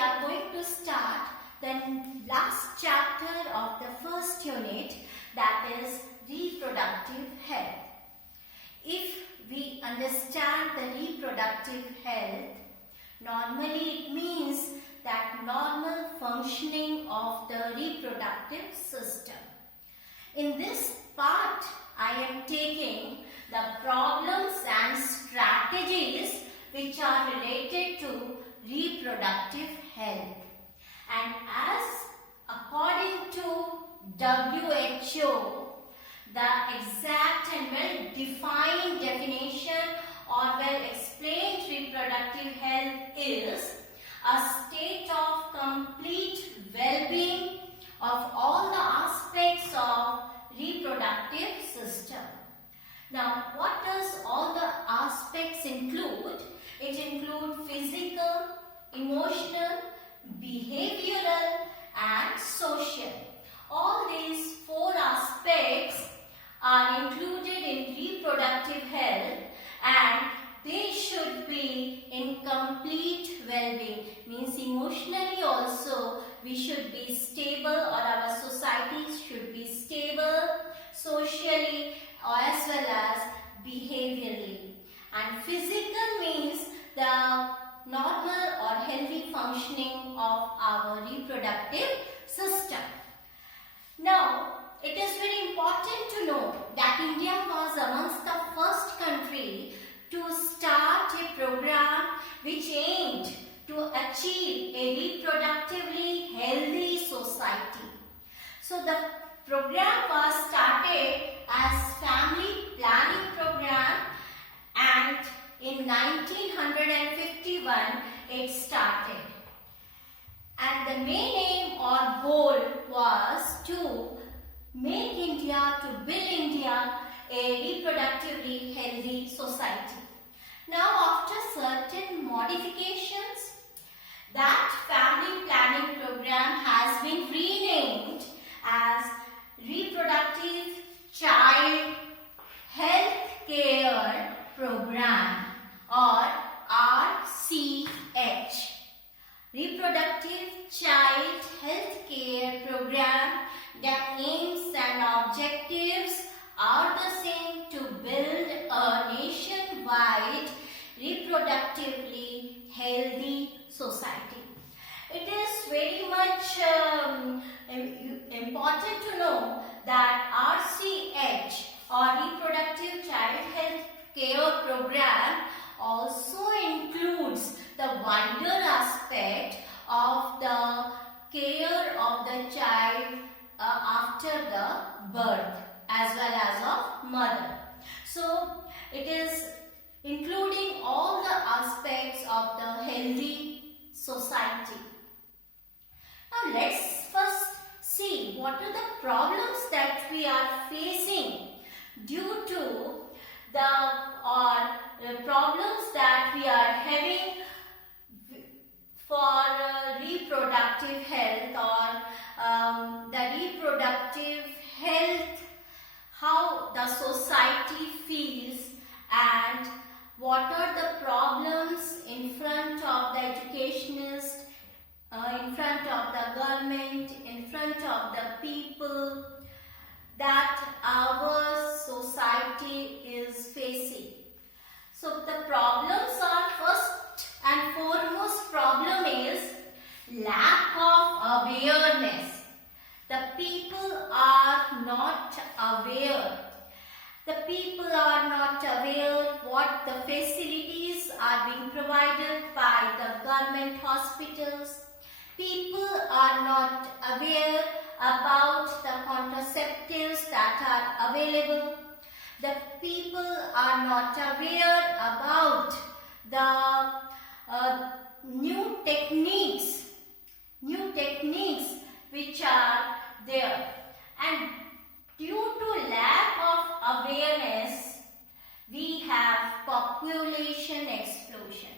are going to start the last chapter of the first unit, that is reproductive health. If we understand the reproductive health, normally it means that normal functioning of the reproductive system. In this part, I am taking the problems and strategies which are related to reproductive health. And as according to WHO, the exact and well-defined definition or well-explained reproductive health is a state of complete well-being of all the aspects of reproductive system. Now, what does all the aspects include? It includes physical, emotional, behavioral and social. All these four aspects are included in reproductive health and they should be in complete well-being. Means emotionally also we should be stable, or our societies should be stable, socially as well as behaviorally. And physical means the normal or healthy functioning of our reproductive system. Now, it is very important to know that India was amongst the first country to start a program which aimed to achieve a reproductively healthy society. So the program was started as family planning program, and in 1951 it started. And the main aim or goal was to make India, to build India a reproductively healthy society. Now, after certain modifications, that family planning program has been renamed as Reproductive Child Health Care Program or RCH. Reproductive Child Health Care Program, the aims and objectives are the same: to build a nationwide reproductively healthy society. It is very much important to know that RCH or Reproductive Child Health Care Program also includes the wider aspect of the care of the child after the birth as well as of mother. So it is including all the aspects of the healthy society. Now let's first see what are the problems that we are facing due to the problems that we are having for reproductive health, or the reproductive health, how the society feels, and what are the problems in front of the educationists, in front of the government, in front of the people that our society is facing. So the problems are, first and foremost problem is lack of awareness. The people are not aware. The people are not aware what the facilities are being provided by the government hospitals. People are not aware about the contraceptives that are available. The people are not aware about the new techniques which are there. And due to lack of awareness, we have population explosion.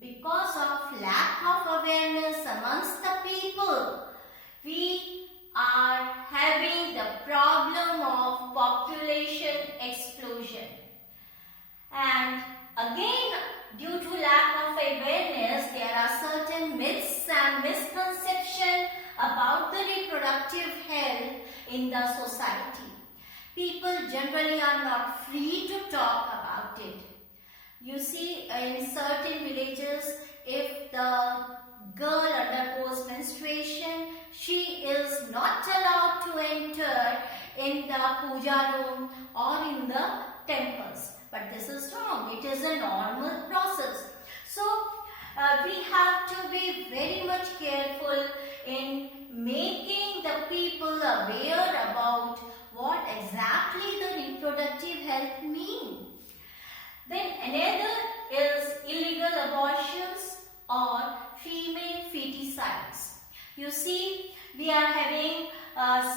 Because of lack of awareness amongst the people, we are having the problem of population explosion. And again, due to lack of awareness, there are certain myths and misconceptions about the reproductive health in the society. People generally are not free to talk about it. You see, in certain villages, if the girl undergoes menstruation, she is not allowed to enter in the puja room or in the temples. But this is wrong. It is a normal process. So, we have to be very much careful in making the people aware about what exactly the reproductive health means. Then another is illegal abortions or female feticides. You see, we are having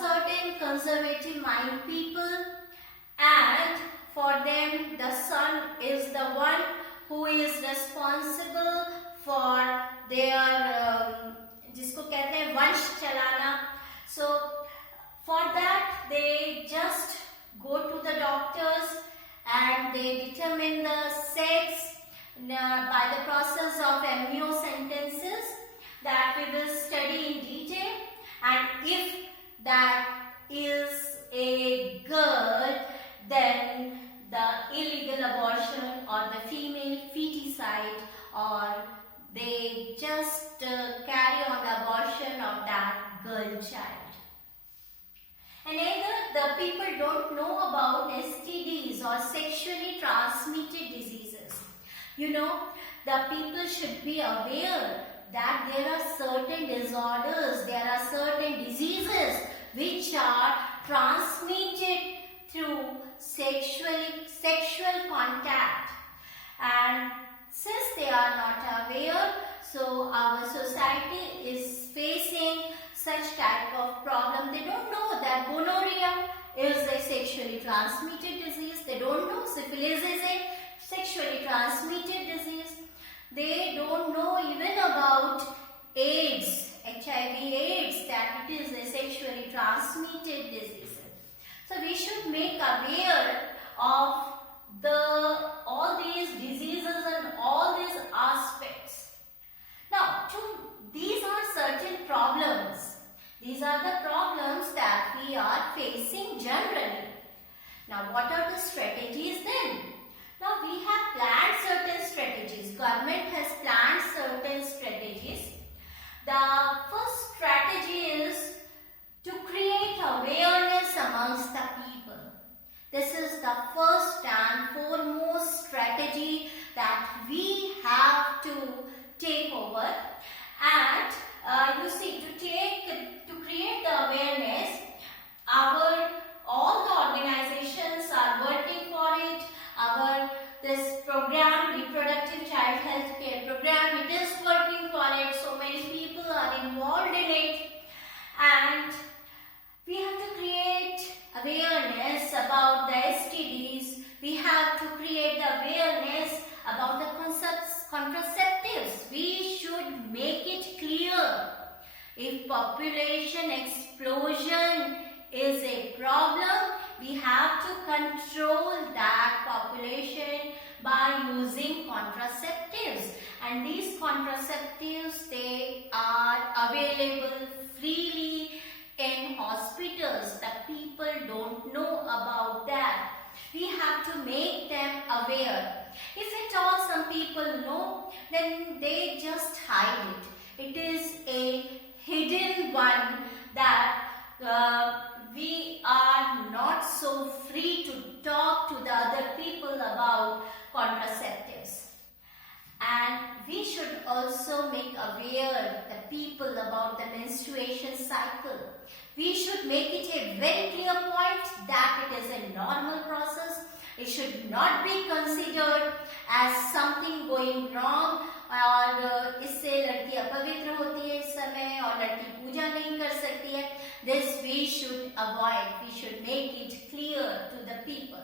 certain conservative mind people, and for them the son is the one who is responsible for their जिसको कहते हैं वंश चलाना. So for that they just go to the doctors and they determine the sex by the process of amniocentesis that we will study in detail. And if that is a girl, then the illegal abortion or the female feticide, or they just carry on the abortion of that girl child. And either the people don't know about STDs or sexually transmitted diseases. You know, the people should be aware that there are certain disorders, there are certain diseases which are transmitted through sexual contact. And since they are not aware, so our society is facing such type of problem. They don't know that gonorrhea is a sexually transmitted disease. They don't know syphilis is a sexually transmitted disease. They don't know even about AIDS, HIV/AIDS, that it is a sexually transmitted disease. So we should make aware of all these diseases and all these aspects. Now, these are certain problems. These are the problems that we are facing generally. Now, what are the strategies then? Now, we have planned certain strategies. Government has planned certain strategies. The first strategy is to create awareness amongst the people. This is the first and foremost strategy that we have to take over. And you see, to create the awareness, all the organizations are working for it. This program, Reproductive Child Health Care Program, it is working for it. So many people are involved in it, and we have to create awareness about the STDs. We have to create the awareness about the contraceptives. We should make it clear. If population explosion is a problem, we have to control that population by using contraceptives. And these contraceptives, they are available freely in hospitals. The people don't know about that. We have to make them aware. If at all some people know, then they just hide it. It is a hidden one that we are not so free to talk to the other people about contraceptives. And we should also make aware the people about the menstruation cycle. We should make it a very clear point that it is a normal process. It should not be considered as something going wrong, और इससे लड़की अपवित्र होती है इस समय, और लड़की पूजा नहीं कर सकती है. This we should avoid. We should make it clear to the people.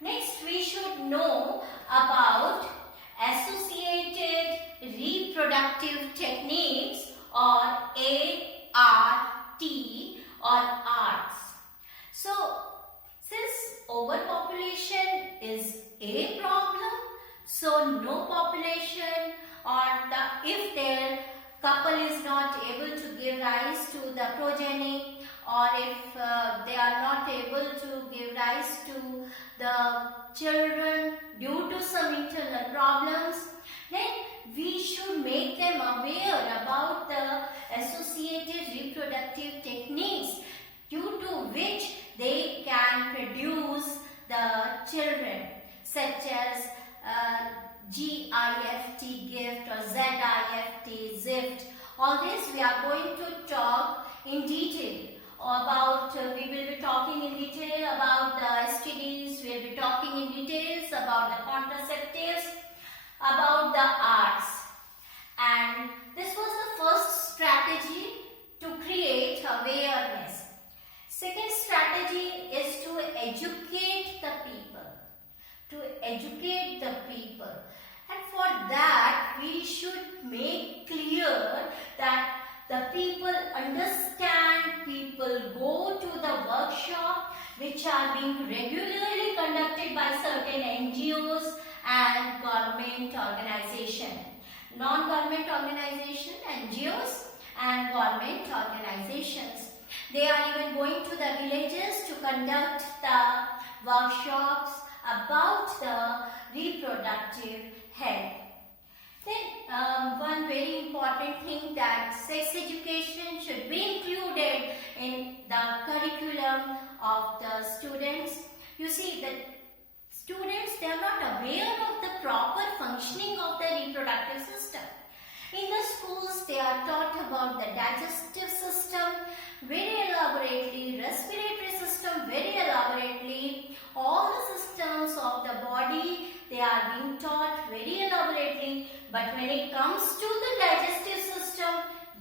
Next, we should know about associated reproductive techniques, or ART or ARTs. So, since overpopulation is a problem, so no population or if their couple is not able to give rise to the progeny, or if they are not able to give rise to the children due to some internal problems, then we should make them aware about the associated reproductive techniques due to which they can produce the children, such as GIFT, gift, or ZIFT, zift. All this we are going to talk in detail about. We will be talking in detail about the STDs. We will be talking in details about the contraceptives, about the arts. And this was the first strategy to create awareness. Second strategy is to educate the people. To educate the people. And for that, we should make clear that the people understand, people go to the workshop which are being regularly conducted by certain NGOs and government organization. Non-government organization, NGOs and government organizations. They are even going to the villages to conduct the workshops about the reproductive health. Then one very important thing, that sex education should be included in the curriculum of the students. You see, the students, they are not aware of the proper functioning of the reproductive system. In the schools, they are taught about the digestive system very elaborately, respiratory system very elaborately, all the systems of the body, they are being taught very elaborately. But when it comes to the digestive system,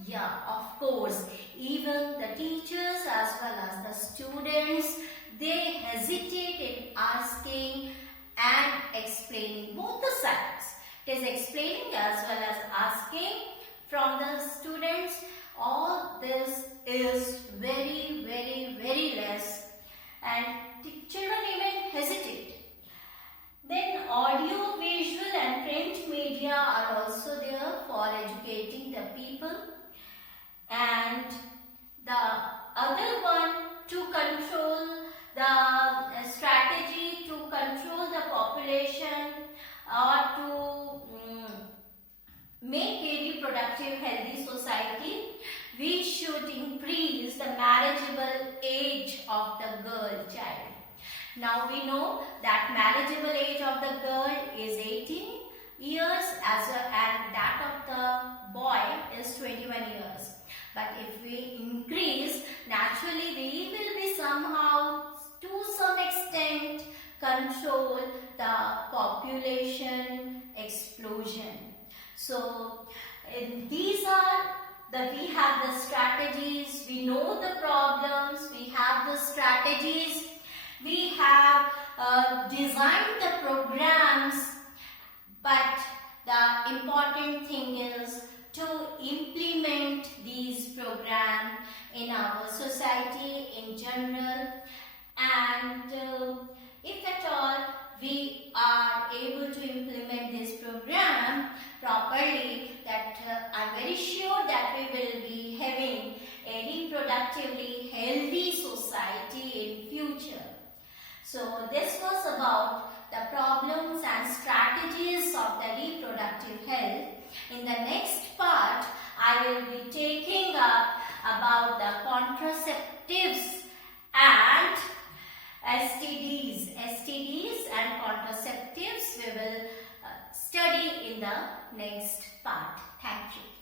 yeah, of course, even the teachers as well as the students, they hesitate in asking and explaining both the sides. It is explaining as well as asking from the students. All this is very, very, very less, and the children even hesitate. Then audio, visual and print media are also there for educating the people. And the other one, to control the strategy to control the population, or to make a reproductive healthy society, we should increase the marriageable age of the girl child. Now we know that marriageable age of the girl is 18 years and that of the boy is 21 years. But if we increase, naturally we will be somehow to some extent control the population explosion. So these are we have the strategies, we know the problems, we have the strategies, we have designed the programs, but the important thing is to implement these programs in our society in general. And if at all we are able to implement this program properly, that I'm very sure that we will be having a reproductively healthy society in future. So this was about the problems and strategies of the reproductive health. In the next part, I will be taking up about the contraceptives and STDs and contraceptives we will study in the next part. Thank you.